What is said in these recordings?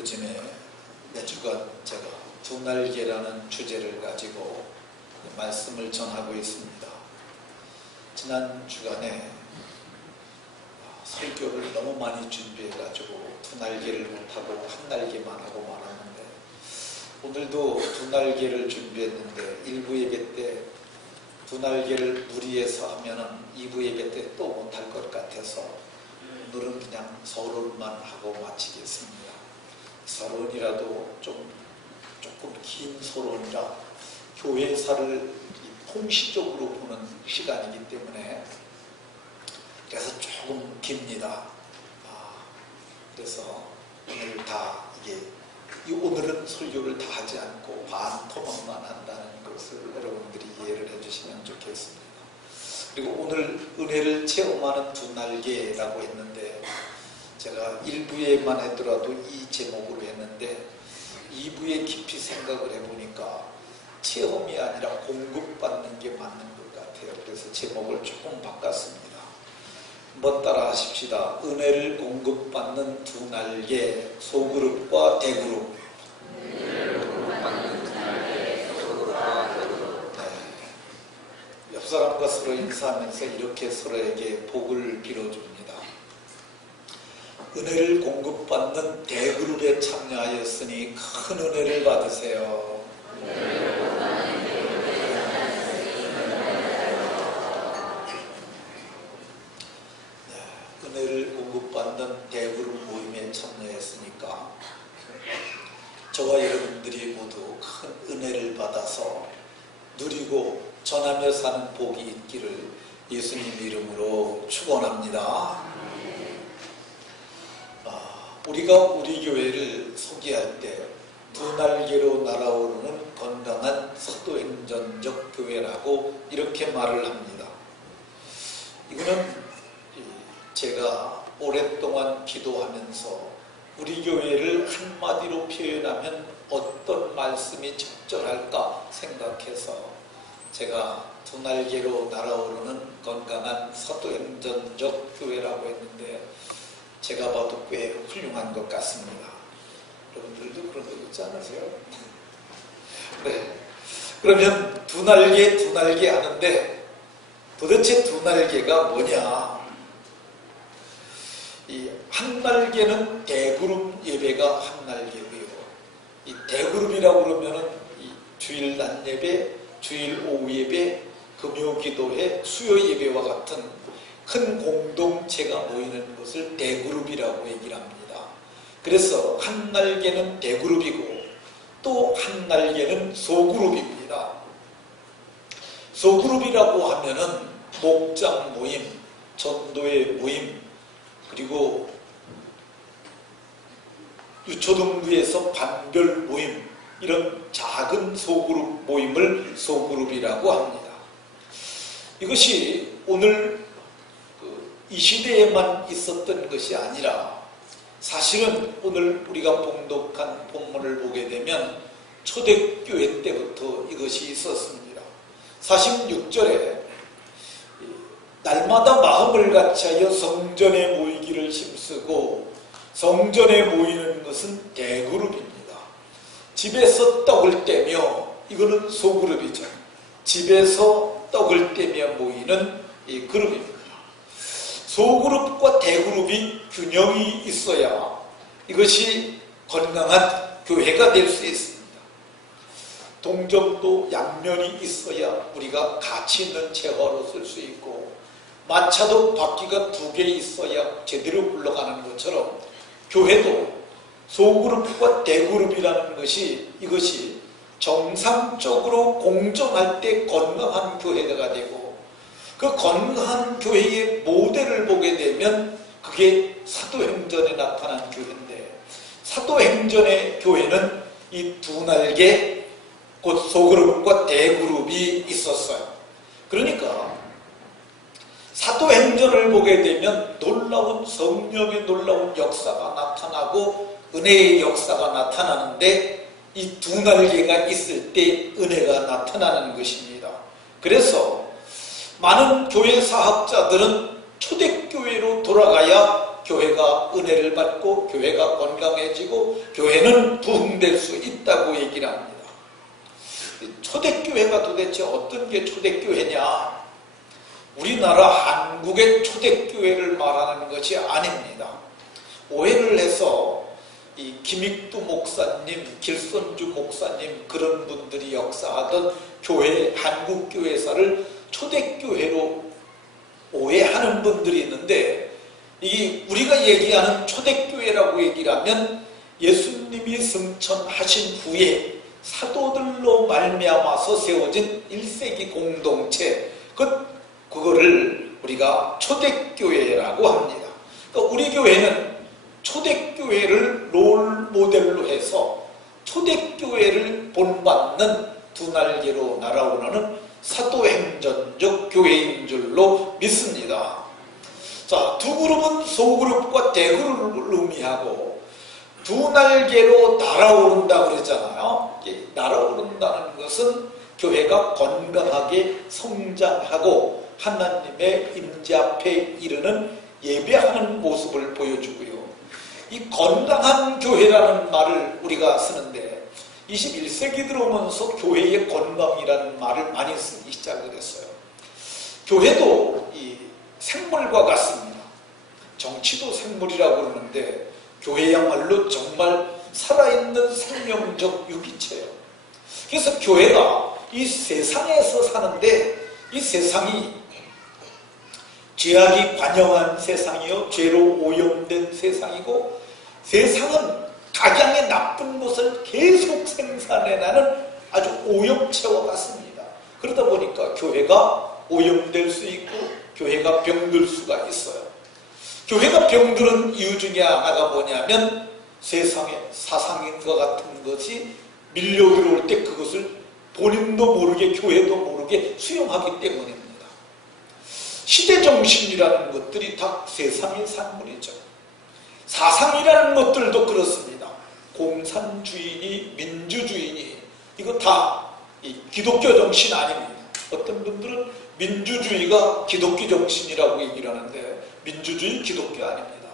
그전에 매주간 제가 두 날개라는 주제를 가지고 말씀을 전하고 있습니다. 지난 주간에 설교를 너무 많이 준비해가지고 두 날개를 못하고 한 날개만 하고 말았는데, 오늘도 두 날개를 준비했는데 1부 예배 때 두 날개를 무리해서 하면은 2부 예배 때 또 못할 것 같아서 오늘은 그냥 서론만 하고 마치겠습니다. 서론이라도 조금 긴 서론이라 교회사를 통시적으로 보는 시간이기 때문에 그래서 조금 깁니다. 그래서 오늘은 설교를 다 하지 않고 반 토막만 한다는 것을 여러분들이 이해를 해주시면 좋겠습니다. 그리고 오늘 은혜를 체험하는 두 날개라고 했는데, 제가 1부에만 하더라도 이 제목으로 했는데 2부에 깊이 생각을 해보니까 체험이 아니라 공급받는 게 맞는 것 같아요. 그래서 제목을 조금 바꿨습니다. 한번 따라 하십시다. 은혜를 공급받는 두 날개, 소그룹과 대그룹. 옆 사람과 서로 인사하면서 이렇게 서로에게 복을 빌어줍니다. 은혜를 공급받는 대그룹에 참여하였으니 큰 은혜를 받으세요. 은혜를 공급받는 대그룹 모임에 참여했으니까 저와 여러분들이 모두 큰 은혜를 받아서 누리고 전하며 사는 복이 있기를 예수님 이름으로 축원합니다. 우리가 우리 교회를 소개할 때 두 날개로 날아오르는 건강한 사도행전적 교회라고 이렇게 말을 합니다. 이거는 제가 오랫동안 기도하면서 우리 교회를 한마디로 표현하면 어떤 말씀이 적절할까 생각해서 제가 두 날개로 날아오르는 건강한 사도행전적 교회라고 했는데, 제가 봐도 꽤 훌륭한 것 같습니다. 여러분들도 그런 거 있지 않으세요? 네. 그러면 두 날개 하는데 도대체 두 날개가 뭐냐? 이 한 날개는 대그룹 예배가 한 날개고요. 이 대그룹이라고 그러면은 이 주일 낮 예배, 주일 오후 예배, 금요 기도회, 수요 예배와 같은 큰 공동체가 모이는 것을 대그룹이라고 얘기를 합니다. 그래서 한 날개는 대그룹이고 또 한 날개는 소그룹입니다. 소그룹이라고 하면은 목장 모임, 전도회 모임, 그리고 유초등부에서 반별 모임, 이런 작은 소그룹 모임을 소그룹이라고 합니다. 이것이 오늘 이 시대에만 있었던 것이 아니라 사실은 오늘 우리가 봉독한 본문을 보게 되면 초대교회 때부터 이것이 있었습니다. 46절에 날마다 마음을 같이하여 성전에 모이기를 힘쓰고, 성전에 모이는 것은 대그룹입니다. 집에서 떡을 떼며, 이거는 소그룹이죠. 집에서 떡을 떼며 모이는 이 그룹입니다. 소그룹과 대그룹이 균형이 있어야 이것이 건강한 교회가 될 수 있습니다. 동정도 양면이 있어야 우리가 가치 있는 재화로 쓸 수 있고, 마차도 바퀴가 두 개 있어야 제대로 굴러가는 것처럼 교회도 소그룹과 대그룹이라는 것이, 이것이 정상적으로 공존할 때 건강한 교회가 되고, 그 건강한 교회의 모델을 보게 되면 그게 사도행전에 나타난 교회인데, 사도행전의 교회는 이 두 날개, 곧 소그룹과 대그룹이 있었어요. 그러니까 사도행전을 보게 되면 놀라운 성령의 놀라운 역사가 나타나고 은혜의 역사가 나타나는데, 이 두 날개가 있을 때 은혜가 나타나는 것입니다. 그래서 많은 교회 사학자들은 초대교회로 돌아가야 교회가 은혜를 받고 교회가 건강해지고 교회는 부흥될 수 있다고 얘기를 합니다. 초대교회가 도대체 어떤 게 초대교회냐? 우리나라 한국의 초대교회를 말하는 것이 아닙니다. 오해를 해서 이 김익두 목사님, 길선주 목사님 그런 분들이 역사하던 교회, 한국교회사를 초대교회로 오해하는 분들이 있는데, 이 우리가 얘기하는 초대교회라고 얘기를 하면 예수님이 승천하신 후에 사도들로 말미암아서 세워진 1세기 공동체, 그거를 우리가 초대교회라고 합니다. 그러니까 우리 교회는 초대교회를 롤 모델로 해서 초대교회를 본받는 두 날개로 날아오르는 사도행전적 교회인 줄로 믿습니다. 자, 두 그룹은 소그룹과 대그룹을 의미하고 두 날개로 날아오른다 그랬잖아요. 날아오른다는 것은 교회가 건강하게 성장하고 하나님의 임재 앞에 이르는 예배하는 모습을 보여주고요. 이 건강한 교회라는 말을 우리가 쓰는데 21세기 들어오면서 교회의 건강이라는 말을 많이 쓰기 시작을 했어요. 교회도 이 생물과 같습니다. 정치도 생물이라고 그러는데 교회야말로 정말 살아있는 생명적 유기체예요. 그래서 교회가 이 세상에서 사는데 이 세상이 죄악이 관영한 세상이요, 죄로 오염된 세상이고, 세상은 각양의 나쁜 것을 계속 생산해내는 아주 오염체와 같습니다. 그러다 보니까 교회가 오염될 수 있고 교회가 병들 수가 있어요. 교회가 병드는 이유 중에 하나가 뭐냐면 세상의 사상인과 같은 것이 밀려 들어올 때 그것을 본인도 모르게 교회도 모르게 수용하기 때문입니다. 시대정신이라는 것들이 다 세상의 산물이죠. 사상이라는 것들도 그렇습니다. 공산주의니 민주주의니 이거 다 이 기독교 정신 아닙니다. 어떤 분들은 민주주의가 기독교 정신이라고 얘기를 하는데 민주주의 기독교 아닙니다.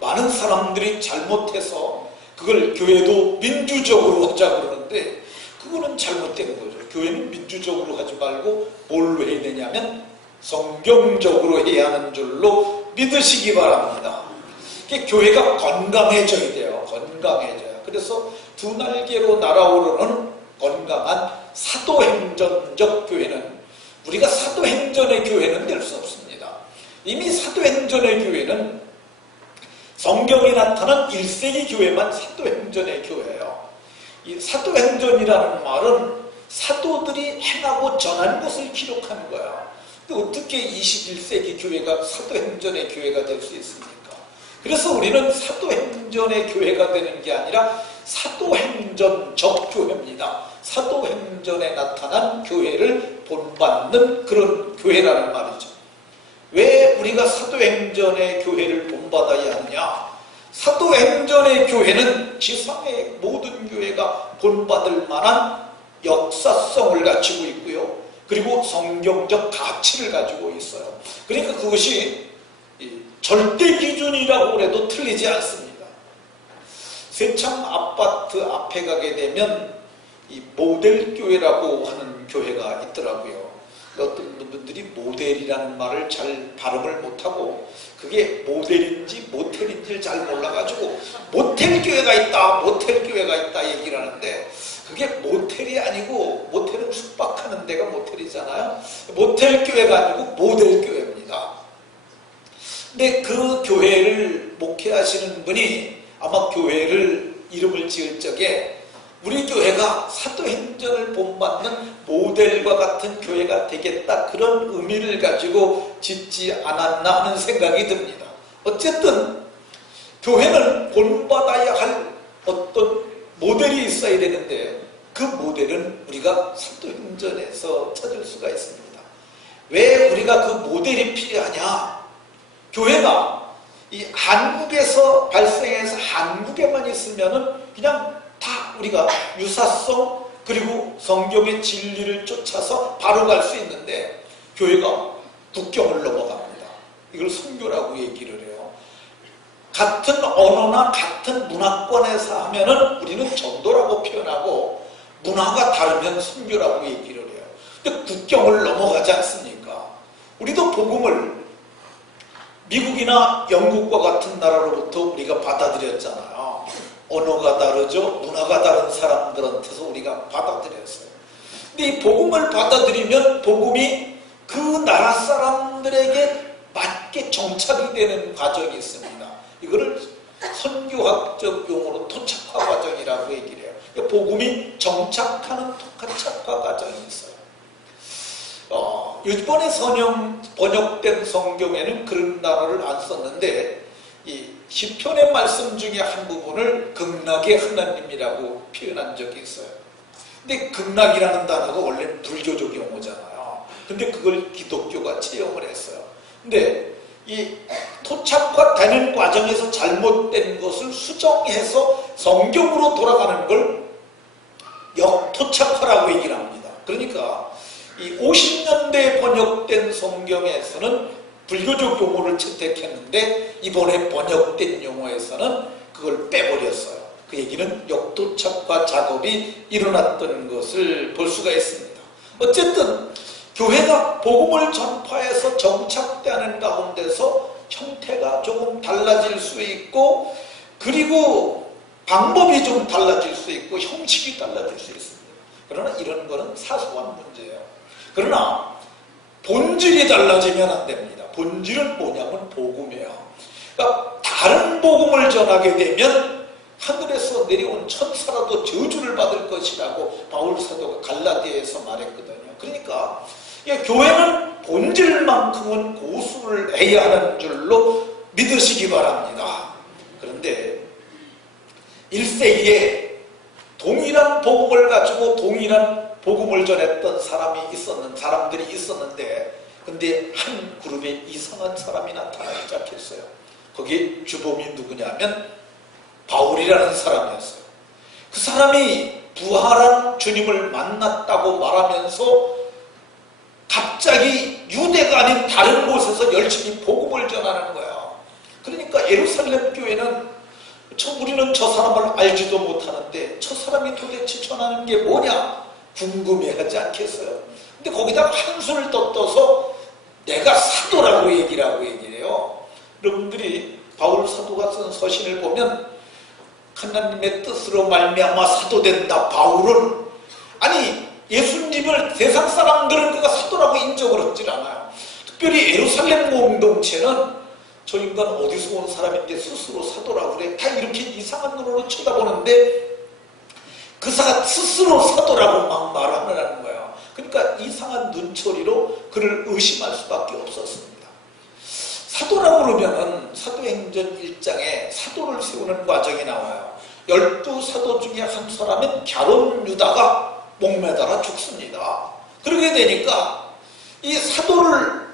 많은 사람들이 잘못해서 그걸 교회도 민주적으로 하자 그러는데 그거는 잘못된 거죠. 교회는 민주적으로 하지 말고 뭘로 해야 되냐면 성경적으로 해야 하는 줄로 믿으시기 바랍니다. 교회가 건강해져야 돼요. 건강해져야. 그래서 두 날개로 날아오르는 건강한 사도행전적 교회는, 우리가 사도행전의 교회는 될 수 없습니다. 이미 사도행전의 교회는 성경에 나타난 1세기 교회만 사도행전의 교회예요. 이 사도행전이라는 말은 사도들이 행하고 전한 것을 기록하는 거야. 근데 어떻게 21세기 교회가 사도행전의 교회가 될 수 있습니까? 그래서 우리는 사도행전의 교회가 되는 게 아니라 사도행전적 교회입니다. 사도행전에 나타난 교회를 본받는 그런 교회라는 말이죠. 왜 우리가 사도행전의 교회를 본받아야 하느냐? 사도행전의 교회는 지상의 모든 교회가 본받을 만한 역사성을 가지고 있고요. 그리고 성경적 가치를 가지고 있어요. 그러니까 그것이 절대 기준이라고 해도 틀리지 않습니다. 세참 아파트 앞에 가게 되면 이 모델교회라고 하는 교회가 있더라고요. 어떤 분들이 모델이라는 말을 잘 발음을 못하고 그게 모델인지 모텔인지를 잘 몰라가지고 모텔교회가 있다, 모텔교회가 있다 얘기를 하는데 그게 모텔이 아니고, 모텔은 숙박하는 데가 모텔이잖아요. 모텔교회가 아니고 모델교회입니다. 근데 그 교회를 목회하시는 분이 아마 교회를 이름을 지을 적에 우리 교회가 사도행전을 본받는 모델과 같은 교회가 되겠다, 그런 의미를 가지고 짓지 않았나 하는 생각이 듭니다. 어쨌든 교회는 본받아야 할 어떤 모델이 있어야 되는데 그 모델은 우리가 사도행전에서 찾을 수가 있습니다. 왜 우리가 그 모델이 필요하냐? 교회가 이 한국에서 발생해서 한국에만 있으면은 그냥 다 우리가 유사성 그리고 성경의 진리를 쫓아서 바로 갈 수 있는데 교회가 국경을 넘어갑니다. 이걸 선교라고 얘기를 해요. 같은 언어나 같은 문화권에서 하면은 우리는 전도라고 표현하고 문화가 다르면 선교라고 얘기를 해요. 근데 국경을 넘어가지 않습니까? 우리도 복음을 미국이나 영국과 같은 나라로부터 우리가 받아들였잖아요. 언어가 다르죠. 문화가 다른 사람들한테서 우리가 받아들였어요. 근데 이 복음을 받아들이면 복음이 그 나라 사람들에게 맞게 정착이 되는 과정이 있습니다. 이거를 선교학적 용어로 토착화 과정이라고 얘기를 해요. 복음이 정착하는 토착화 과정이 있어요. 이번에 번역된 성경에는 그런 단어를 안 썼는데 이 시편의 말씀 중에 한 부분을 극락의 하나님이라고 표현한 적이 있어요. 근데 극락이라는 단어가 원래 불교적 용어잖아요. 근데 그걸 기독교가 채용을 했어요. 근데 이 토착화되는 과정에서 잘못된 것을 수정해서 성경으로 돌아가는 걸 역토착화라고 얘기를 합니다. 그러니까 이 50년대에 번역된 성경에서는 불교적 용어를 채택했는데 이번에 번역된 용어에서는 그걸 빼버렸어요. 그 얘기는 역토착화 작업이 일어났던 것을 볼 수가 있습니다. 어쨌든 교회가 복음을 전파해서 정착되는 가운데서 형태가 조금 달라질 수 있고 그리고 방법이 좀 달라질 수 있고 형식이 달라질 수 있습니다. 그러나 이런 거는 사소한 문제예요. 그러나 본질이 달라지면 안 됩니다. 본질은 뭐냐면 복음이에요. 그러니까 다른 복음을 전하게 되면 하늘에서 내려온 천사라도 저주를 받을 것이라고 바울 사도가 갈라디아에서 말했거든요. 그러니까 교회는 본질만큼은 고수를 해야 하는 줄로 믿으시기 바랍니다. 그런데 1세기에 동일한 복음을 가지고 동일한 복음을 전했던 사람들이 있었는데 근데 한 그룹에 이상한 사람이 나타나기 시작했어요. 거기에 주범이 누구냐면 바울이라는 사람이었어요. 그 사람이 부활한 주님을 만났다고 말하면서 갑자기 유대가 아닌 다른 곳에서 열심히 복음을 전하는 거예요. 그러니까 예루살렘 교회는 우리는 저 사람을 알지도 못하는데 저 사람이 도대체 전하는 게 뭐냐 궁금해하지 않겠어요. 근데 거기다가 한술을 떠서 내가 사도라고 얘기를 해요. 여러분들이 바울 사도가 쓴 서신을 보면 하나님의 뜻으로 말미암아 사도된다. 바울은 아니 예수님을 세상 사람들은 그가 사도라고 인정을 하질 않아요. 특별히 예루살렘 공동체는 저 인간 어디서 온 사람인데 스스로 사도라고 그래. 다 이렇게 이상한 눈으로 쳐다보는데 그사가 스스로 사도라고 막 말하는 거예요. 그러니까 이상한 눈초리로 그를 의심할 수밖에 없었습니다. 사도라고 그러면은 사도행전 1장에 사도를 세우는 과정이 나와요. 12사도 중에 한 사람인 갸론 유다가 목매달아 죽습니다. 그러게 되니까 이 사도를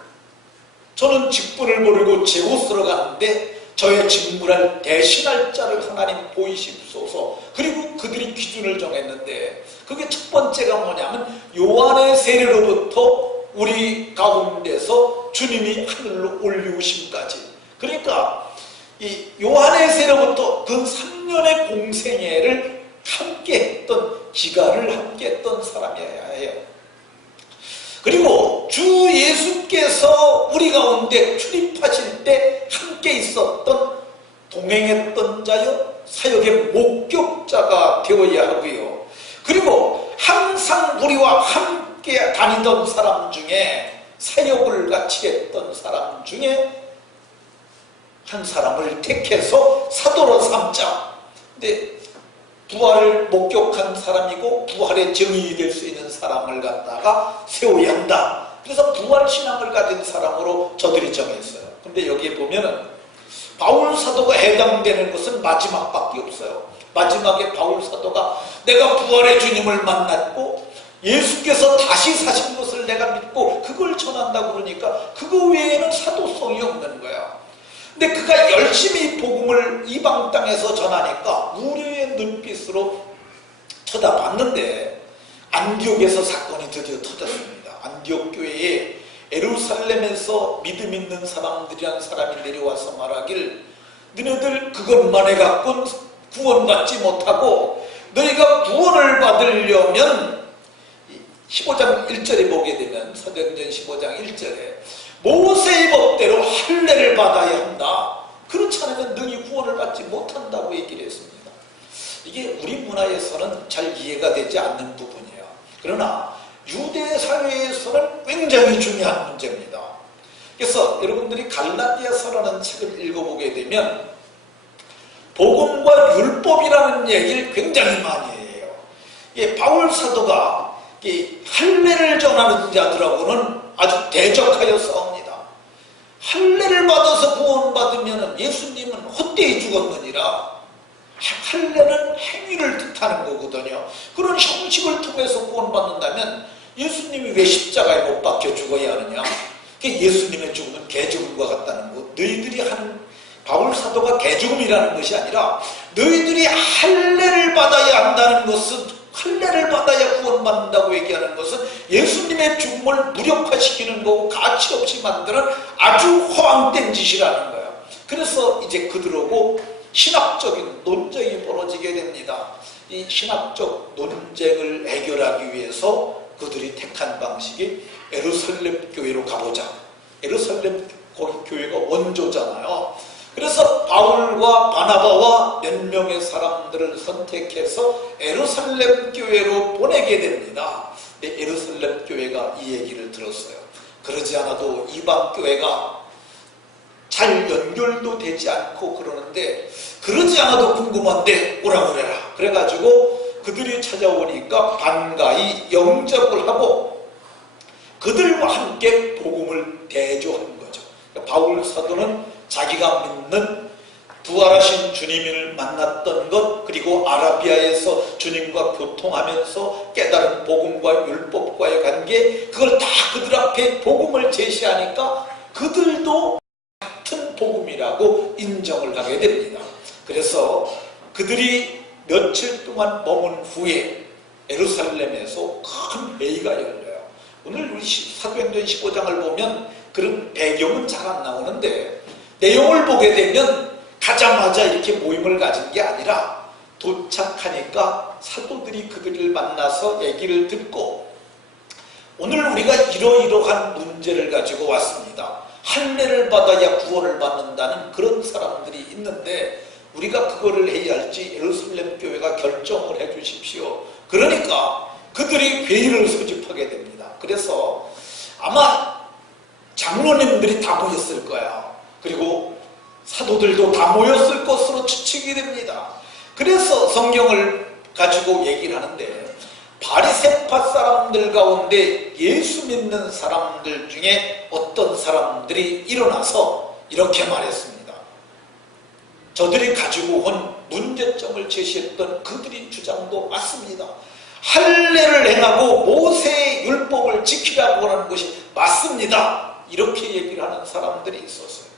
저는 직분을 모르고 제고스로 가는데 저의 직무를 대신할 자를 하나님 보이십소서. 그리고 그들이 기준을 정했는데 그게 첫 번째가 뭐냐면 요한의 세례로부터 우리 가운데서 주님이 하늘로 올리우심까지. 그러니까 이 요한의 세례로부터 그 3년의 공생애를 함께 했던 기간을 함께 했던 사람이어야 해요. 그리고 주 예수께서 우리 가운데 출입하실 때 함께 있었던 동행했던 자여 사역의 목격자가 되어야 하고요. 그리고 항상 우리와 함께 다니던 사람 중에 사역을 같이 했던 사람 중에 한 사람을 택해서 사도로 삼자. 근데 부활을 목격한 사람이고 부활의 증인이 될 수 있는 사람을 갖다가 세워야 한다. 그래서 부활신앙을 가진 사람으로 저들이 정했어요. 근데 여기에 보면은 바울 사도가 해당되는 것은 마지막밖에 없어요. 마지막에 바울 사도가 내가 부활의 주님을 만났고 예수께서 다시 사신 것을 내가 믿고 그걸 전한다고 그러니까 그거 외에는 사도성이 없는 거야. 근데 그가 열심히 복음을 이방 땅에서 전하니까 우려의 눈빛으로 쳐다봤는데 안디옥에서 사건이 드디어 터졌습니다. 안디옥 교회에 예루살렘에서 믿음 있는 사람들이란 사람이 내려와서 말하길 너희들 그것만 해갖고는 구원받지 못하고 너희가 구원을 받으려면 15장 1절에 보게 되면 사도행전 15장 1절에 모세의 법대로 할례를 받아야 한다. 그렇지 않으면 너희 구원을 받지 못한다고 얘기를 했습니다. 이게 우리 문화에서는 잘 이해가 되지 않는 부분이에요. 그러나 유대 사회에서는 굉장히 중요한 문제입니다. 그래서 여러분들이 갈라디아서라는 책을 읽어보게 되면 복음과 율법이라는 얘기를 굉장히 많이 해요. 바울 사도가 할례를 전하는 자들하고는 아주 대적하여 싸웁니다. 할례를 받아서 구원받으면 예수님은 헛되이 죽었느니라. 할례는 행위를 뜻하는 거거든요. 그런 형식을 통해서 구원받는다면 예수님이 왜 십자가에 못 박혀 죽어야 하느냐? 예수님의 죽음은 개죽음과 같다는 것. 너희들이 하는 바울 사도가 개죽음이라는 것이 아니라 너희들이 할례를 받아야 한다는 것은 할례를 받아야 구원받는다고 얘기하는 것은 예수님의 죽음을 무력화시키는 거고 가치없이 만드는 아주 허황된 짓이라는 거예요. 그래서 이제 그들하고 신학적인 논쟁이 벌어지게 됩니다. 이 신학적 논쟁을 해결하기 위해서 그들이 택한 방식이 예루살렘 교회로 가보자. 예루살렘 교회가 원조잖아요. 그래서 바울과 바나바와 몇 명의 사람들을 선택해서 예루살렘 교회로 보내게 됩니다. 근데 예루살렘 교회가 이 얘기를 들었어요. 그러지 않아도 이방 교회가 잘 연결도 되지 않고 그러는데 그러지 않아도 궁금한데 오라고 그래라. 그래가지고 그들이 찾아오니까 반가이 영접을 하고 그들과 함께 복음을 대조한 거죠. 바울 사도는 자기가 믿는 부활하신 주님을 만났던 것, 그리고 아라비아에서 주님과 교통하면서 깨달은 복음과 율법과의 관계, 그걸 다 그들 앞에 복음을 제시하니까 그들도 같은 복음이라고 인정을 하게 됩니다. 그래서 그들이 며칠 동안 머문 후에 예루살렘에서 큰 회의가 열려요. 오늘 우리 사도행전 15장을 보면 그런 배경은 잘 안 나오는데 내용을 보게 되면 가자마자 이렇게 모임을 가진 게 아니라 도착하니까 사도들이 그들을 만나서 얘기를 듣고 오늘 우리가 이러이러한 문제를 가지고 왔습니다. 할례를 받아야 구원을 받는다는 그런 사람들이 있는데 우리가 그거를 해야 할지 예루살렘 교회가 결정을 해 주십시오. 그러니까 그들이 회의를 소집하게 됩니다. 그래서 아마 장로님들이 다 모였을 거야. 그리고 사도들도 다 모였을 것으로 추측이 됩니다. 그래서 성경을 가지고 얘기를 하는데 바리새파 사람들 가운데 예수 믿는 사람들 중에 어떤 사람들이 일어나서 이렇게 말했습니다. 저들이 가지고 온 문제점을 제시했던 그들의 주장도 맞습니다. 할례를 행하고 모세의 율법을 지키라고 하는 것이 맞습니다. 이렇게 얘기를 하는 사람들이 있었어요.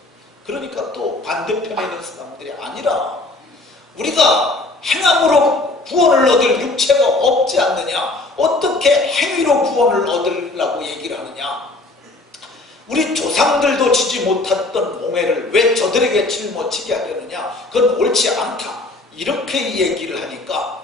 그러니까 또 반대편에 있는 사람들이 아니라 우리가 행함으로 구원을 얻을 육체가 없지 않느냐, 어떻게 행위로 구원을 얻으려고 얘기를 하느냐, 우리 조상들도 지지 못했던 몽해를 왜 저들에게 짊어지게 하려느냐, 그건 옳지 않다, 이렇게 얘기를 하니까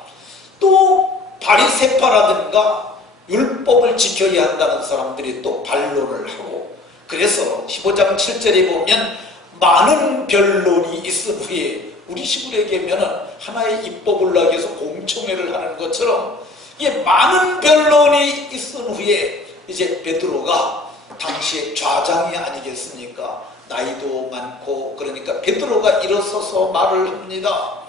또 바리새파라든가 율법을 지켜야 한다는 사람들이 또 반론을 하고, 그래서 15장 7절에 보면 많은 변론이 있은 후에 우리 시골에 계면은 하나의 입법을 하기 위해서 공청회를 하는 것처럼 이게 많은 변론이 있은 후에 이제 베드로가 당시에 좌장이 아니겠습니까? 나이도 많고 그러니까 베드로가 일어서서 말을 합니다.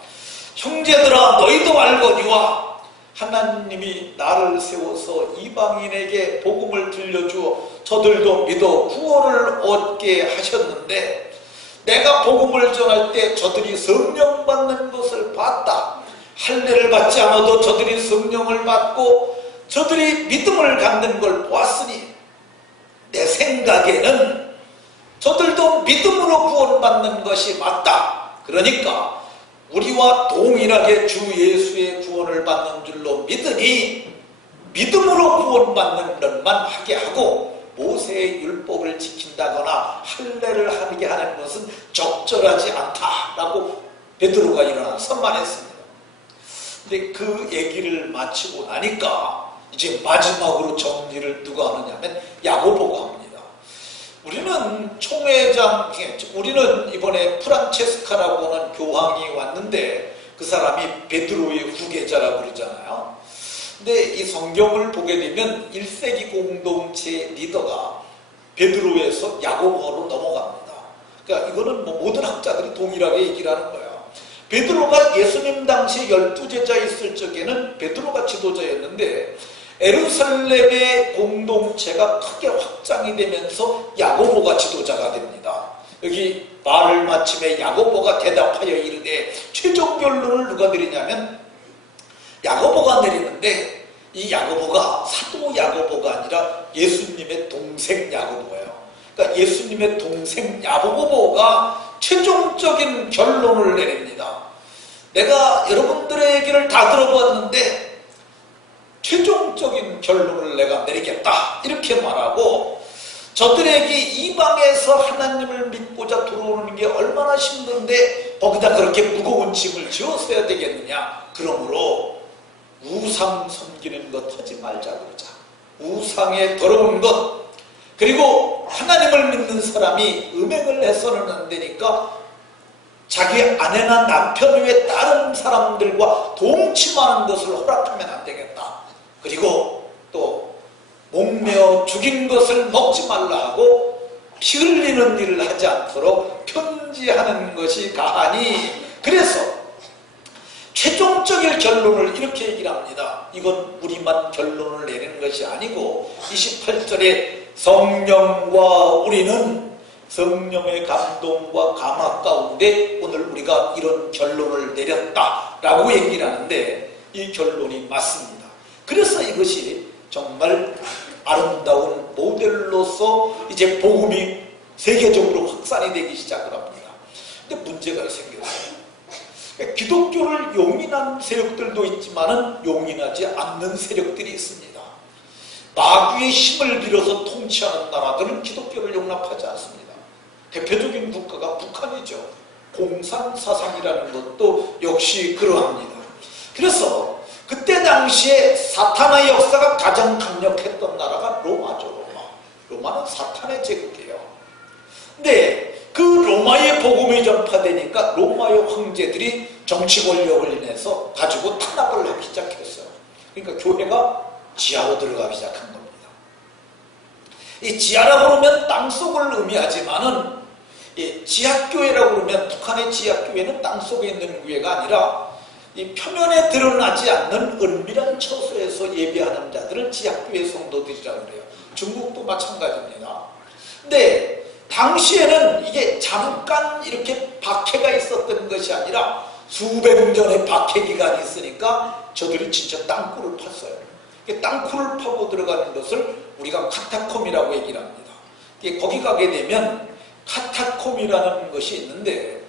형제들아, 너희도 알거니와 하나님이 나를 세워서 이방인에게 복음을 들려주어 저들도 믿어 구원을 얻게 하셨는데 내가 복음을 전할 때 저들이 성령 받는 것을 봤다. 할례를 받지 않아도 저들이 성령을 받고 저들이 믿음을 갖는 걸 보았으니 내 생각에는 저들도 믿음으로 구원받는 것이 맞다. 그러니까 우리와 동일하게 주 예수의 구원을 받는 줄로 믿으니 믿음으로 구원받는 것만 하게 하고 모세의 율법을 지킨다거나 할례를 하게 하는 것은 적절하지 않다 라고 베드로가 일어나서 말했습니다. 근데 그 얘기를 마치고 나니까 이제 마지막으로 정리를 누가 하느냐면 야고보가 합니다. 우리는 총회장, 우리는 이번에 프란체스카라고 하는 교황이 왔는데 그 사람이 베드로의 후계자라고 그러잖아요. 근데 이 성경을 보게 되면 1세기 공동체 리더가 베드로에서 야고보로 넘어갑니다. 그러니까 이거는 뭐 모든 학자들이 동일하게 얘기를 하는 거예요. 베드로가 예수님 당시 12제자 있을 적에는 베드로가 지도자였는데 예루살렘의 공동체가 크게 확장이 되면서 야고보가 지도자가 됩니다. 여기 말을 마침에 야고보가 대답하여 이르되 최종 결론을 누가 내리냐면 야고보가 내리는데 이 야고보가 사도 야고보가 아니라 예수님의 동생 야고보예요. 그러니까 예수님의 동생 야고보가 최종적인 결론을 내립니다. 내가 여러분들의 얘기를 다 들어봤는데 최종적인 결론을 내가 내리겠다 이렇게 말하고 저들에게 이방에서 하나님을 믿고자 들어오는 게 얼마나 힘든데 거기다 그렇게 무거운 짐을 지었어야 되겠느냐. 그러므로 우상 섬기는 것 하지 말자 그러자. 우상에 더러운 것 그리고 하나님을 믿는 사람이 음행을 해서는 안 되니까 자기 아내나 남편 외에 다른 사람들과 동침하는 것을 허락하면 안 되겠다. 그리고 또 목매어 죽인 것을 먹지 말라 하고 피 흘리는 일을 하지 않도록 편지하는 것이 가하니 그래서 최종적인 결론을 이렇게 얘기를 합니다. 이건 우리만 결론을 내리는 것이 아니고 28절에 성령과 우리는 성령의 감동과 감화 가운데 오늘 우리가 이런 결론을 내렸다라고 얘기를 하는데 이 결론이 맞습니다. 그래서 이것이 정말 아름다운 모델로서 이제 복음이 세계적으로 확산이 되기 시작을 합니다. 근데 문제가 생겼어요. 기독교를 용인한 세력들도 있지만은 용인하지 않는 세력들이 있습니다. 마귀의 힘을 빌어서 통치하는 나라들은 기독교를 용납하지 않습니다. 대표적인 국가가 북한이죠. 공산사상이라는 것도 역시 그러합니다. 그래서 그때 당시에 사탄의 역사가 가장 강력했던 나라가 로마죠. 로마는 사탄의 제국이에요. 근데 그 로마의 복음이 전파되니까 로마의 황제들이 정치 권력을 인해서 가지고 탄압을 하기 시작했어요. 그러니까 교회가 지하로 들어가기 시작한 겁니다. 이 지하라고 그러면 땅속을 의미하지만은 지하교회라고 그러면 북한의 지하교회는 땅속에 있는 교회가 아니라 이 표면에 드러나지 않는 은밀한 처소에서 예배하는 자들을 지하교회 성도들이라고 그래요. 중국도 마찬가지입니다. 근데 당시에는 이게 잠깐 이렇게 박해가 있었던 것이 아니라 수백 년의 박해 기간이 있으니까 저들이 진짜 땅굴을 팠어요. 땅굴을 파고 들어가는 것을 우리가 카타콤이라고 얘기를 합니다. 거기 가게 되면 카타콤이라는 것이 있는데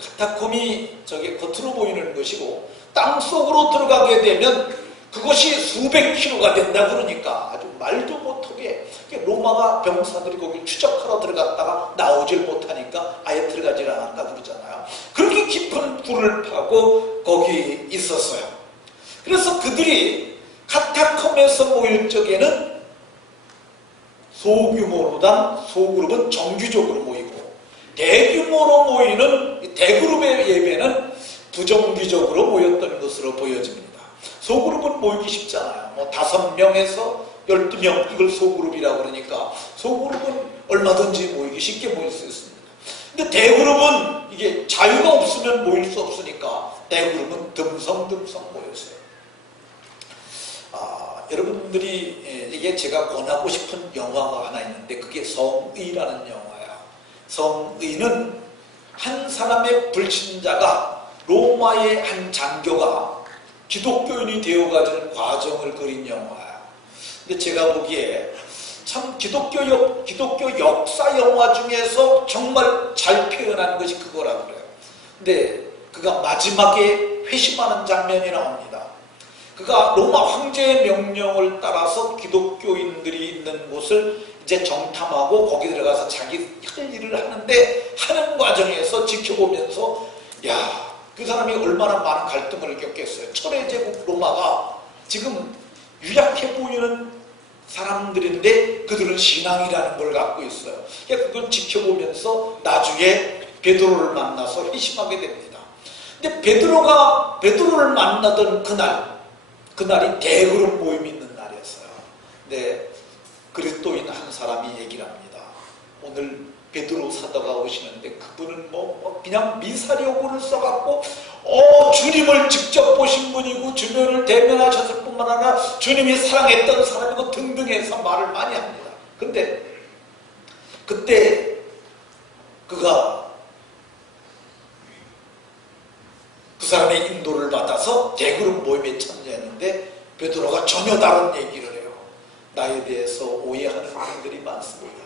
카타콤이 저게 겉으로 보이는 것이고 땅속으로 들어가게 되면 그것이 수백 킬로가 된다 그러니까 아주 말도 못하게 로마가 병사들이 거기 추적하러 들어갔다가 나오질 못하니까 아예 들어가질 않았다 그러잖아요. 그렇게 깊은 굴을 파고 거기 있었어요. 그래서 그들이 카타콤에서 모일 적에는 소규모로단 소그룹은 정규적으로 모이고 대규모로 모이는 대그룹의 예배는 부정기적으로 모였던 것으로 보여집니다. 소그룹은 모이기 쉽잖아요. 뭐 5명에서 12명 이걸 소그룹이라고 그러니까 소그룹은 얼마든지 모이기 쉽게 모일 수 있습니다. 근데 대그룹은 이게 자유가 없으면 모일 수 없으니까 대그룹은 듬성듬성 모였어요. 여러분들이 이게 제가 권하고 싶은 영화가 하나 있는데 그게 성의라는 영화야. 성의는 한 사람의 불신자가 로마의 한 장교가 기독교인이 되어가는 과정을 그린 영화야. 근데 제가 보기에 참 기독교 역사 영화 중에서 정말 잘 표현한 것이 그거라고 그래요. 근데 그가 마지막에 회심하는 장면이 나옵니다. 그가 로마 황제의 명령을 따라서 기독교인들이 있는 곳을 이제 정탐하고 거기 들어가서 자기 할 일을 하는데 하는 과정에서 지켜보면서 야, 그 사람이 얼마나 많은 갈등을 겪겠어요. 철의 제국 로마가 지금 유약해 보이는 사람들인데 그들은 신앙이라는 걸 갖고 있어요. 그걸 지켜보면서 나중에 베드로를 만나서 회심하게 됩니다. 근데 베드로를 만나던 그날이 대그룹 모임이 있는 날이었어요. 근데 그리스도인 한 사람이 얘기를 합니다. 오늘 베드로 사도가 오시는데 그분은 그냥 미사리오고를 써갖고 주님을 직접 보신 분이고 주님을 대면하셨을 뿐만 아니라 주님이 사랑했던 사람이고 등등해서 말을 많이 합니다. 근데 그때 그가 그 사람의 인도를 받아서 대그룹 모임에 참여했는데 베드로가 전혀 다른 얘기를 해요. 나에 대해서 오해하는 분들이 많습니다.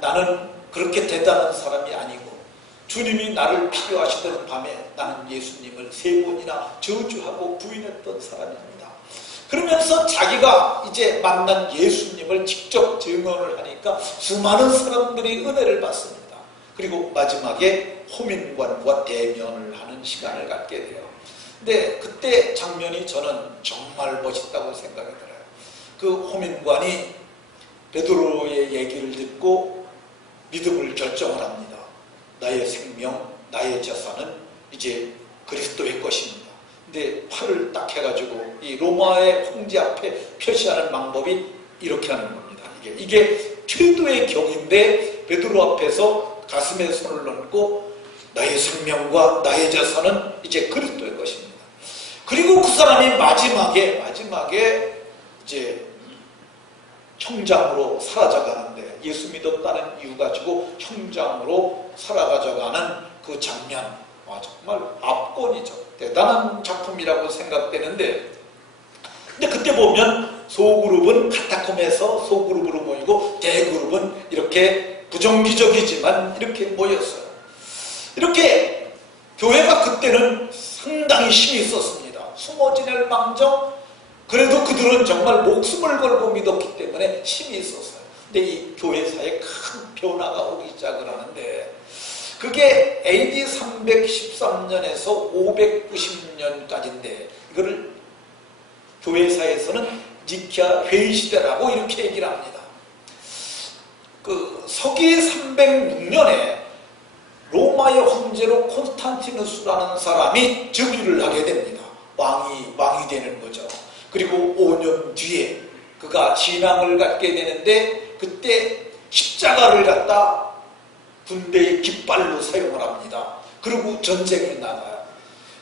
나는 그렇게 대단한 사람이 아니고 주님이 나를 필요하시던 밤에 나는 예수님을 3번이나 저주하고 부인했던 사람입니다. 그러면서 자기가 이제 만난 예수님을 직접 증언을 하니까 수많은 사람들이 은혜를 받습니다. 그리고 마지막에 호민관과 대면을 하는 시간을 갖게 돼요. 근데 그때 장면이 저는 정말 멋있다고 생각이 들어요. 그 호민관이 베드로의 얘기를 듣고 믿음을 결정을 합니다. 나의 생명, 나의 재산은 이제 그리스도의 것입니다. 근데 팔을 딱 해가지고 이 로마의 황제 앞에 표시하는 방법이 이렇게 하는 겁니다. 이게 최도의 경인데 베드로 앞에서 가슴에 손을 얹고 나의 생명과 나의 재산은 이제 그리스도의 것입니다. 그리고 그 사람이 마지막에 이제 형장으로 사라져가는데 예수 믿었다는 이유 가지고 형장으로 사라져가는 그 장면, 정말 압권이죠. 대단한 작품이라고 생각되는데, 근데 그때 보면 소그룹은 카타콤에서 소그룹으로 모이고 대그룹은 이렇게 부정기적이지만 이렇게 모였어요. 이렇게 교회가 그때는 상당히 힘이 있었습니다. 숨어 지낼 망정, 그래도 그들은 정말 목숨을 걸고 믿었기 때문에 힘이 있었어요. 근데 이 교회사에 큰 변화가 오기 시작을 하는데 그게 AD 313년에서 590년까지인데 이거를 교회사에서는 니케아 회의시대라고 이렇게 얘기를 합니다. 그 서기 306년에 로마의 황제로 콘스탄티누스라는 사람이 즉위를 하게 됩니다. 왕이 되는 거죠. 그리고 5년 뒤에 그가 진앙을 갖게 되는데 그때 십자가를 갖다 군대의 깃발로 사용을 합니다. 그리고 전쟁에 나가요.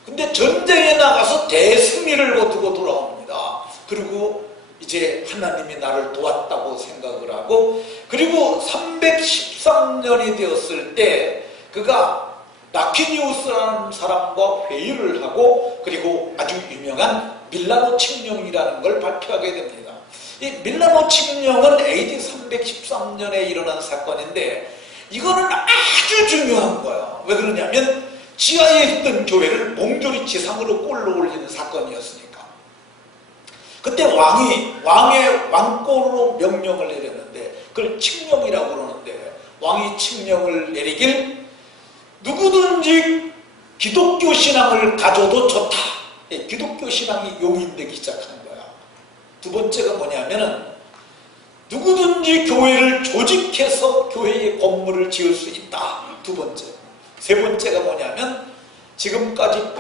근데 전쟁에 나가서 대승리를 거두고 돌아옵니다. 그리고 이제 하나님이 나를 도왔다고 생각을 하고, 그리고 313년이 되었을 때 그가 나키니우스라는 사람과 회의를 하고 그리고 아주 유명한 밀라노 칙령이라는 걸 발표하게 됩니다. 이 밀라노 칙령은 AD 313년에 일어난 사건인데 이거는 아주 중요한 거예요. 왜 그러냐면 지하에 있던 교회를 몽졸이 지상으로 끌어올리는 사건이었으니까. 그때 왕의 왕권으로 명령을 내렸는데 그걸 칙령이라고 그러는데 왕이 칙령을 내리길 누구든지 기독교 신앙을 가져도 좋다. 기독교 신앙이 용인되기 시작한 거야. 두 번째가 뭐냐면은 누구든지 교회를 조직해서 교회의 건물을 지을 수 있다. 두 번째. 세 번째가 뭐냐면 지금까지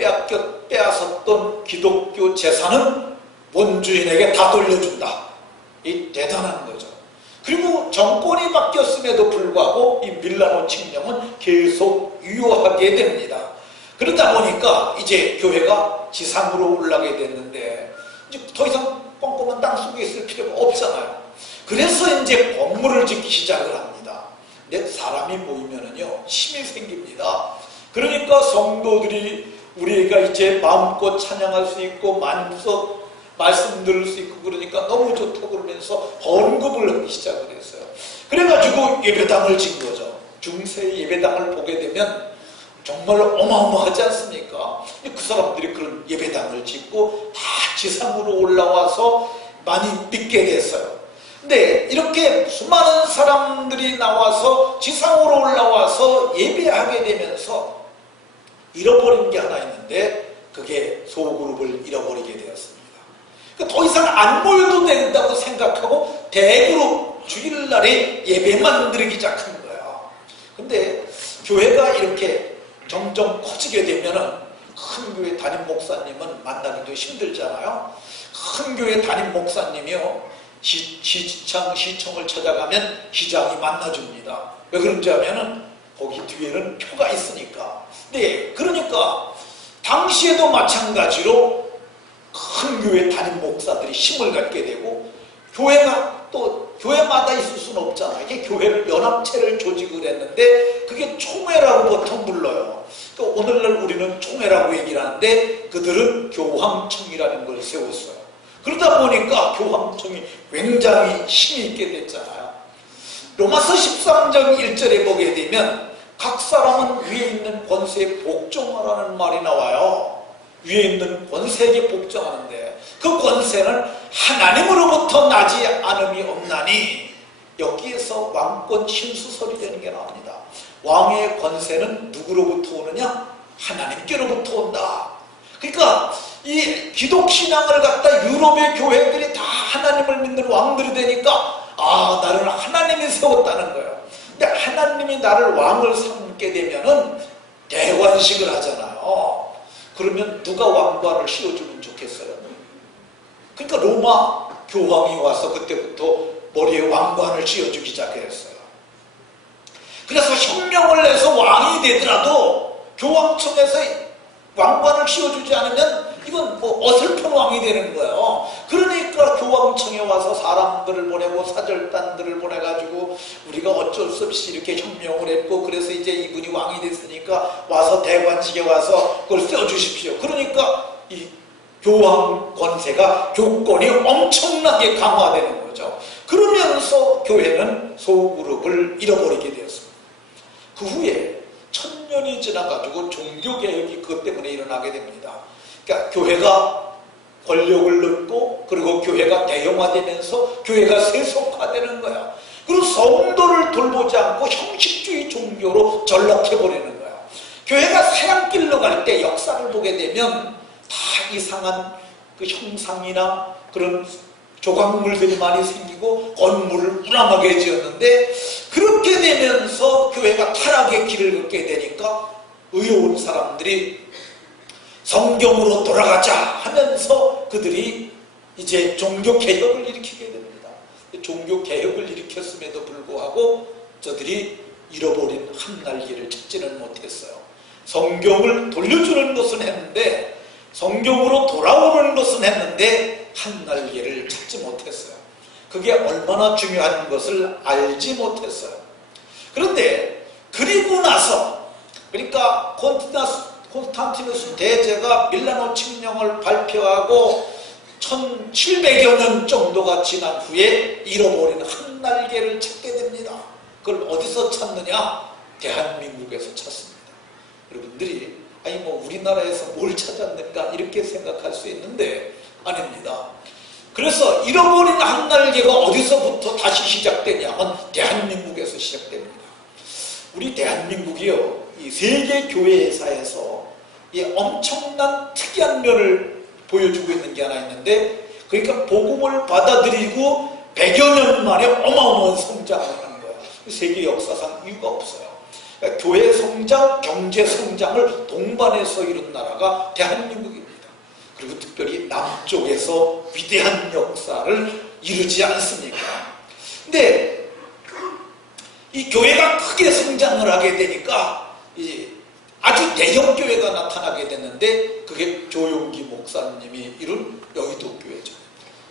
빼앗았던 기독교 재산은 원주인에게 다 돌려준다. 이 대단한 거죠. 그리고 정권이 바뀌었음에도 불구하고 이 밀라노 칙령은 계속 유효하게 됩니다. 그러다 보니까 이제 교회가 지상으로 올라가게 됐는데 이제 더 이상 꼼꼼한 땅 속에 있을 필요가 없잖아요. 그래서 이제 건물을 짓기 시작을 합니다. 근데 사람이 모이면은요 힘이 생깁니다. 그러니까 성도들이 우리가 이제 마음껏 찬양할 수 있고 마음껏 말씀 들을 수 있고 그러니까 너무 좋다고 그러면서 헌금을 하기 시작을 했어요. 그래가지고 예배당을 진 거죠. 중세 예배당을 보게 되면 정말 어마어마하지 않습니까? 그 사람들이 그런 예배당을 짓고 다 지상으로 올라와서 많이 믿게 됐어요. 근데 이렇게 수많은 사람들이 나와서 지상으로 올라와서 예배하게 되면서 잃어버린 게 하나 있는데 그게 소그룹을 잃어버리게 되었습니다. 그러니까 더 이상 안 모여도 된다고 생각하고 대그룹 주일날에 예배만 드리기 시작한 거예요. 근데 교회가 이렇게 점점 커지게 되면은 큰 교회 담임 목사님은 만나기도 힘들잖아요. 큰 교회 담임 목사님이요, 시청을 찾아가면 시장이 만나줍니다. 왜 그런지 하면은 거기 뒤에는 표가 있으니까. 네, 그러니까 당시에도 마찬가지로 큰 교회 담임 목사들이 힘을 갖게 되고, 교회가 또 교회마다 있을 수는 없잖아요. 이게 교회를 연합체를 조직을 했는데 그게 총회라고 보통 불러요. 또 오늘날 우리는 총회라고 얘기를 하는데 그들은 교황청이라는 걸 세웠어요. 그러다 보니까 교황청이 굉장히 힘이 있게 됐잖아요. 로마서 13장 1절에 보게 되면 각 사람은 위에 있는 권세에 복종하라는 말이 나와요. 위에 있는 권세에게 복종하는데 그 권세는 하나님으로부터 나지 않음이 없나니, 여기에서 왕권 신수설이라는 게 나옵니다. 왕의 권세는 누구로부터 오느냐? 하나님께로부터 온다. 그러니까 이 기독신앙을 갖다 유럽의 교회들이 다 하나님을 믿는 왕들이 되니까 나를 하나님이 세웠다는 거예요. 근데 하나님이 나를 왕을 삼게 되면은 대관식을 하잖아요. 그러면 누가 왕관을 씌워주면 좋겠어요? 그러니까 로마 교황이 와서 그때부터 머리에 왕관을 씌워주기 시작했어요. 그래서 혁명을 해서 왕이 되더라도 교황청에서 왕관을 씌워주지 않으면 이건 뭐 어설픈 왕이 되는 거예요. 그러니까 교황청에 와서 사람들을 보내고 사절단들을 보내가지고 우리가 어쩔 수 없이 이렇게 혁명을 했고, 그래서 이제 이분이 왕이 됐으니까 와서 대관식에 와서 그걸 써주십시오. 그러니까 이 교황 권세가 교권이 엄청나게 강화되는 거죠. 그러면서 교회는 소그룹을 잃어버리게 되었습니다. 그 후에 1000년이 지나가지고 종교개혁이 그것 때문에 일어나게 됩니다. 그러니까 교회가 권력을 얻고, 그리고 교회가 대형화되면서 교회가 세속화되는 거야. 그리고 성도를 돌보지 않고 형식주의 종교로 전락해버리는 거야. 교회가 새랑길로 갈 때 역사를 보게 되면 다 이상한 그 형상이나 그런 조각물들이 많이 생기고 건물을 우람하게 지었는데, 그렇게 되면서 교회가 타락의 길을 걷게 되니까 의로운 사람들이 성경으로 돌아가자 하면서 그들이 이제 종교개혁을 일으키게 됩니다. 종교개혁을 일으켰음에도 불구하고 저들이 잃어버린 한 날개를 찾지는 못했어요. 성경을 돌려주는 것은 했는데, 성경으로 돌아오는 것은 했는데 한 날개를 찾지 못했어요. 그게 얼마나 중요한 것을 알지 못했어요. 그런데 그리고 나서, 그러니까 콘스탄티누스 대제가 밀라노 칙령을 발표하고 1700여 년 정도가 지난 후에 잃어버린 한 날개를 찾게 됩니다. 그걸 어디서 찾느냐? 대한민국에서 찾습니다. 여러분들이 아니 뭐 우리나라에서 뭘 찾았는가 이렇게 생각할 수 있는데 아닙니다. 그래서 잃어버린 한 날개가 어디서부터 다시 시작되냐면 대한민국에서 시작됩니다. 우리 대한민국이요, 이 세계 교회사에서 이 엄청난 특이한 면을 보여주고 있는 게 하나 있는데, 그러니까 복음을 받아들이고 100여 년 만에 어마어마한 성장을 하는 거예요. 세계 역사상 이유가 없어요. 그러니까 교회 성장, 경제 성장을 동반해서 이룬 나라가 대한민국입니다. 그리고 특별히 남쪽에서 위대한 역사를 이루지 않습니까? 근데 이 교회가 크게 성장을 하게 되니까 아주 대형 교회가 나타나게 됐는데, 그게 조용기 목사님이 이룬 여의도 교회죠.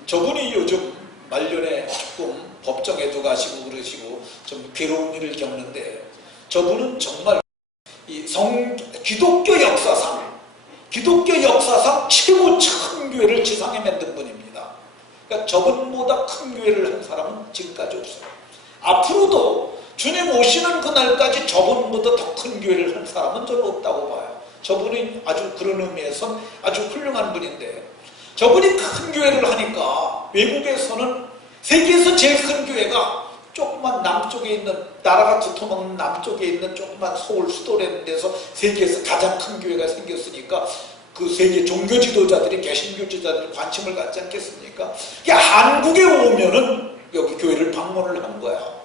저분이 요즘 말년에 조금 법정에도 가시고 그러시고 좀 괴로운 일을 겪는데, 저분은 정말 기독교 역사상 최고 큰 교회를 지상에 만든 분입니다. 그러니까 저분보다 큰 교회를 한 사람은 지금까지 없어요. 앞으로도 주님 오시는 그날까지 저분보다 더 큰 교회를 한 사람은 저는 없다고 봐요. 저분이 아주 그런 의미에서 아주 훌륭한 분인데, 저분이 큰 교회를 하니까 외국에서는 세계에서 제일 큰 교회가 조그만 남쪽에 있는, 나라가 두터먹는 남쪽에 있는 조그만 서울 수도라는 데서 세계에서 가장 큰 교회가 생겼으니까 그 세계 종교 지도자들이, 개신교 지도자들이 관심을 갖지 않겠습니까? 이게 한국에 오면은 여기 교회를 방문을 한 거야.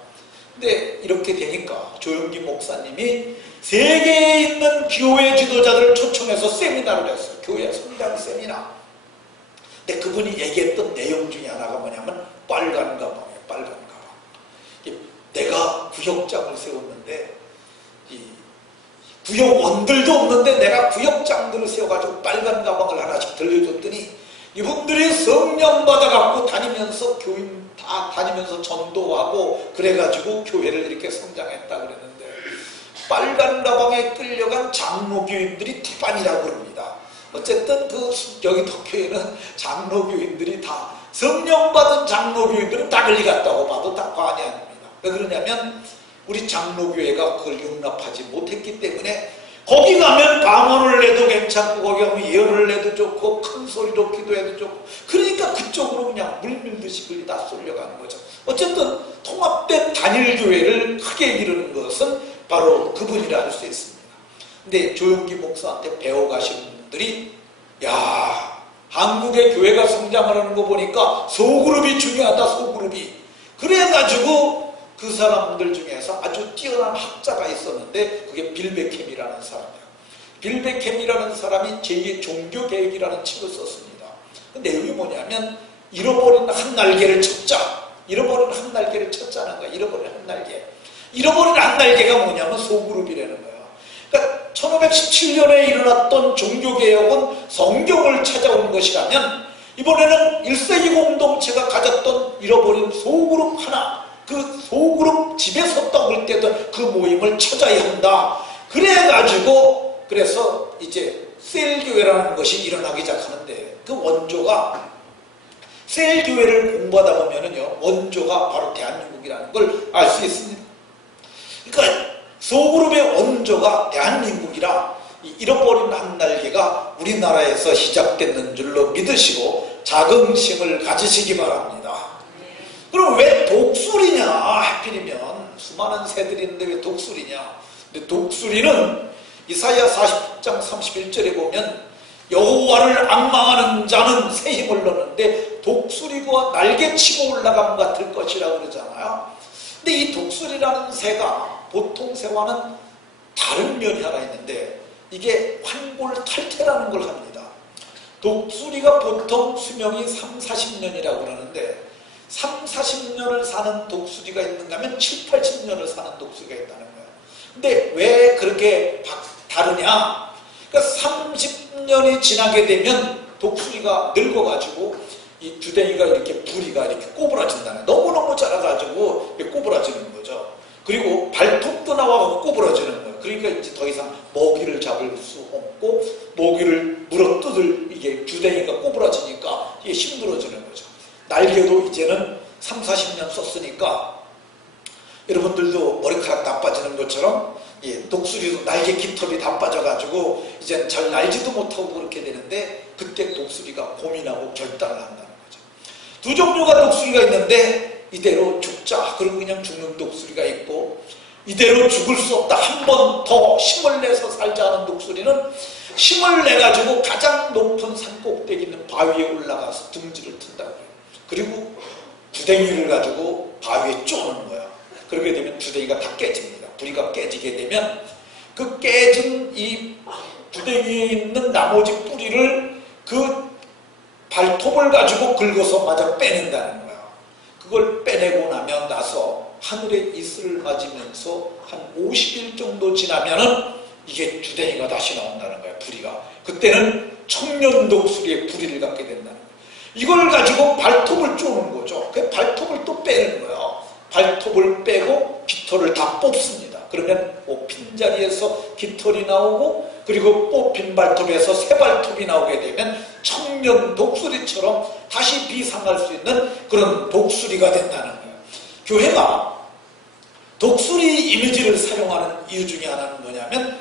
근데 이렇게 되니까 조영기 목사님이 세계에 있는 교회 지도자들을 초청해서 세미나를 했어요. 교회 성장 세미나. 근데 그분이 얘기했던 내용 중에 하나가 뭐냐면 빨간 가방이에요. 빨간 가방. 내가 구역장을 세웠는데 이 구역원들도 없는데 내가 구역장들을 세워가지고 빨간 가방을 하나씩 들려줬더니 이분들이 성령 받아갖고 다니면서 교인 다 다니면서 전도하고 그래가지고 교회를 이렇게 성장했다 그랬는데, 빨간 가방에 끌려간 장로교인들이 태반이라고 그럽니다. 어쨌든 여기 덕교회는 장로교인들이 다, 성령 받은 장로교인들은 다 끌리 갔다고 봐도 다 과언이 아닙니다. 왜 그러냐면 우리 장로교회가 그걸 용납하지 못했기 때문에, 거기 가면 방언을 내도 괜찮고 거기 가면 예언을 내도 좋고 큰 소리로 기도해도 좋고, 그러니까 그쪽으로 그냥 물밀듯이 그리 다 쏠려가는 거죠. 어쨌든 통합된 단일교회를 크게 이루는 것은 바로 그분이라 할 수 있습니다. 근데 조영기 목사한테 배워가신 분들이, 야, 한국의 교회가 성장하는 거 보니까 소그룹이 중요하다, 소그룹이. 그래가지고 그 사람들 중에서 아주 뛰어난 학자가 있었는데 그게 빌 베켐이라는 사람이에요. 빌 베켐이라는 사람이 제2의 종교개혁이라는 책을 썼습니다. 그 내용이 뭐냐면, 잃어버린 한 날개를 찾자. 잃어버린 한 날개를 찾자는 거야. 잃어버린 한 날개. 잃어버린 한 날개가 뭐냐면 소그룹이라는 거예요. 그러니까 1517년에 일어났던 종교개혁은 성경을 찾아오는 것이라면, 이번에는 1세기 공동체가 가졌던 잃어버린 소그룹 하나, 그 소그룹 집에서 떡을 떼던 그 모임을 찾아야 한다. 그래서 이제 셀교회라는 것이 일어나기 시작하는데, 그 원조가, 셀교회를 공부하다 보면은요, 원조가 바로 대한민국이라는 걸 알 수 있습니다. 그러니까 소그룹의 원조가 대한민국이라 잃어버린 한 날개가 우리나라에서 시작됐는 줄로 믿으시고 자긍심을 가지시기 바랍니다. 그럼 왜 독수리냐? 하필이면 수많은 새들이 있는데 왜 독수리냐? 근데 독수리는 이사야 40장 31절에 보면 여호와를 앙망하는 자는 새 힘을 얻는데 독수리가 날개치고 올라감과 같을 것이라고 그러잖아요. 근데 이 독수리라는 새가 보통 새와는 다른 면이 하나 있는데, 이게 환골탈태라는 걸 합니다. 독수리가 보통 수명이 3, 40년이라고 그러는데 3, 40년을 사는 독수리가 있는가 하면 7, 80년을 사는 독수리가 있다는 거예요. 근데 왜 그렇게 다르냐? 그러니까 30년이 지나게 되면 독수리가 늙어가지고 이 주댕이가 이렇게 부리가 이렇게 꼬부라진다는 거예요. 너무너무 자라가지고 꼬부라지는 거죠. 그리고 발톱도 나와서 꼬부라지는 거예요. 그러니까 이제 더 이상 먹이를 잡을 수 없고 먹이를 물어뜯을 이게 주댕이가 꼬부라지니까 이게 힘들어지는 거죠. 날개도 이제는 3, 40년 썼으니까 여러분들도 머리카락 다 빠지는 것처럼 독수리도 날개 깃털이 다 빠져가지고 이제는 잘 날지도 못하고 그렇게 되는데, 그때 독수리가 고민하고 결단을 한다는 거죠. 두 종류가 독수리가 있는데, 이대로 죽자 그러고 그냥 죽는 독수리가 있고, 이대로 죽을 수 없다, 한 번 더 힘을 내서 살자 하는 독수리는 힘을 내가지고 가장 높은 산 꼭대기 있는 바위에 올라가서 둥지를 튼다고 해요. 그리고 주댕이를 가지고 바위에 쪼는 거예요. 그렇게 되면 주댕이가 다 깨집니다. 부리가 깨지게 되면 그 깨진 이 주댕이에 있는 나머지 뿌리를 그 발톱을 가지고 긁어서 마저 빼낸다는 거예요. 그걸 빼내고 나서 하늘의 이슬을 맞으면서 한 50일 정도 지나면은 이게 주댕이가 다시 나온다는 거예요. 부리가. 그때는 청년 독수리의 부리를 갖게 된다는 거예요. 이걸 가지고 발톱을 쪼는 거죠. 그 발톱을 또 빼는 거예요. 발톱을 빼고 깃털을 다 뽑습니다. 그러면 뽑힌 자리에서 깃털이 나오고, 그리고 뽑힌 발톱에서 새 발톱이 나오게 되면 청년 독수리처럼 다시 비상할 수 있는 그런 독수리가 된다는 거예요. 교회가 독수리 이미지를 사용하는 이유 중에 하나는 뭐냐면,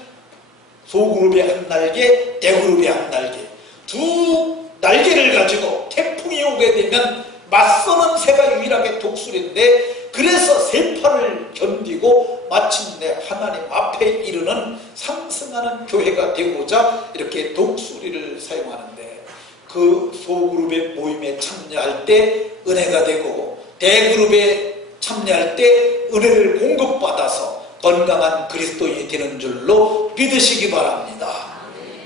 소그룹의 한 날개, 대그룹의 한 날개, 두 날개를 가지고 태풍이 오게 되면 맞서는 새가 유일하게 독수리인데, 그래서 세파를 견디고 마침내 하나님 앞에 이르는 상승하는 교회가 되고자 이렇게 독수리를 사용하는데, 그 소그룹의 모임에 참여할 때 은혜가 되고 대그룹에 참여할 때 은혜를 공급받아서 건강한 그리스도인이 되는 줄로 믿으시기 바랍니다.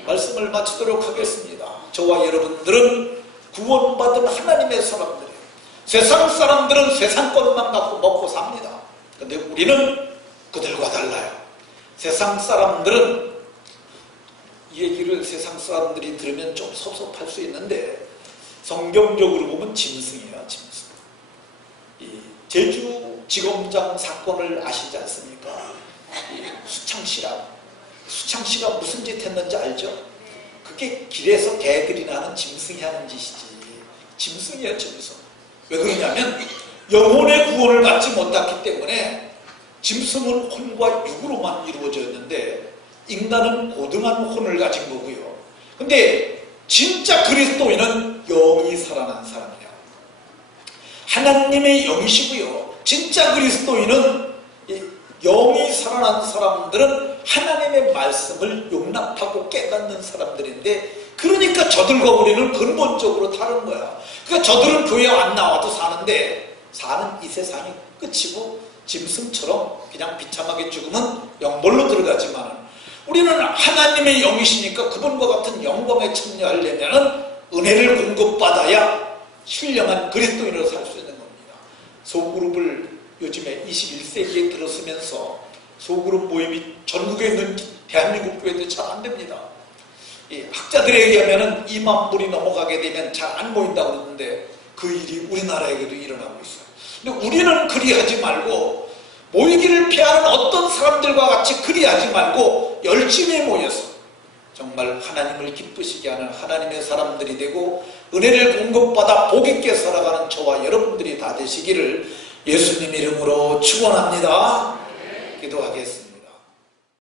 말씀을 마치도록 하겠습니다. 저와 여러분들은 구원받은 하나님의 사람들이에요. 세상 사람들은 세상 것만 갖고 먹고 삽니다. 근데 우리는 그들과 달라요. 세상 사람들은, 이 얘기를 세상 사람들이 들으면 좀 섭섭할 수 있는데, 성경적으로 보면 짐승이에요. 짐승. 이 제주지검장 사건을 아시지 않습니까? 수창씨가 무슨 짓 했는지 알죠? 그게 길에서 개들이나 하는 짐승이 하는 짓이지. 짐승이에요, 짐승. 왜 그러냐면 영혼의 구원을 받지 못했기 때문에. 짐승은 혼과 육으로만 이루어졌는데 인간은 고등한 혼을 가진 거고요. 근데 진짜 그리스도인은 영이 살아난 사람이에요. 하나님의 영이시고요. 진짜 그리스도인은 영이 살아난 사람들은 하나님의 말씀을 용납하고 깨닫는 사람들인데, 그러니까 저들과 우리는 근본적으로 다른 거야. 그러니까 저들은 교회 안 나와도 사는데, 사는 이 세상이 끝이고 짐승처럼 그냥 비참하게 죽으면 영벌로 들어가지만, 우리는 하나님의 영이시니까 그분과 같은 영광에 참여하려면 은혜를 공급받아야 신령한 그리스도인으로 살 수 있는 겁니다. 소그룹을 요즘에 21세기에 들어서면서 소그룹 모임이 전국에 있는 대한민국 교회도 잘 안 됩니다. 학자들에 의하면 2만 불이 넘어가게 되면 잘 안 모인다고 그러는데, 그 일이 우리나라에게도 일어나고 있어요. 근데 우리는 그리하지 말고, 모이기를 피하는 어떤 사람들과 같이 그리하지 말고 열심히 모여서 정말 하나님을 기쁘시게 하는 하나님의 사람들이 되고 은혜를 공급받아 복 있게 살아가는 저와 여러분들이 다 되시기를 예수님 이름으로 축원합니다. 기도하겠습니다.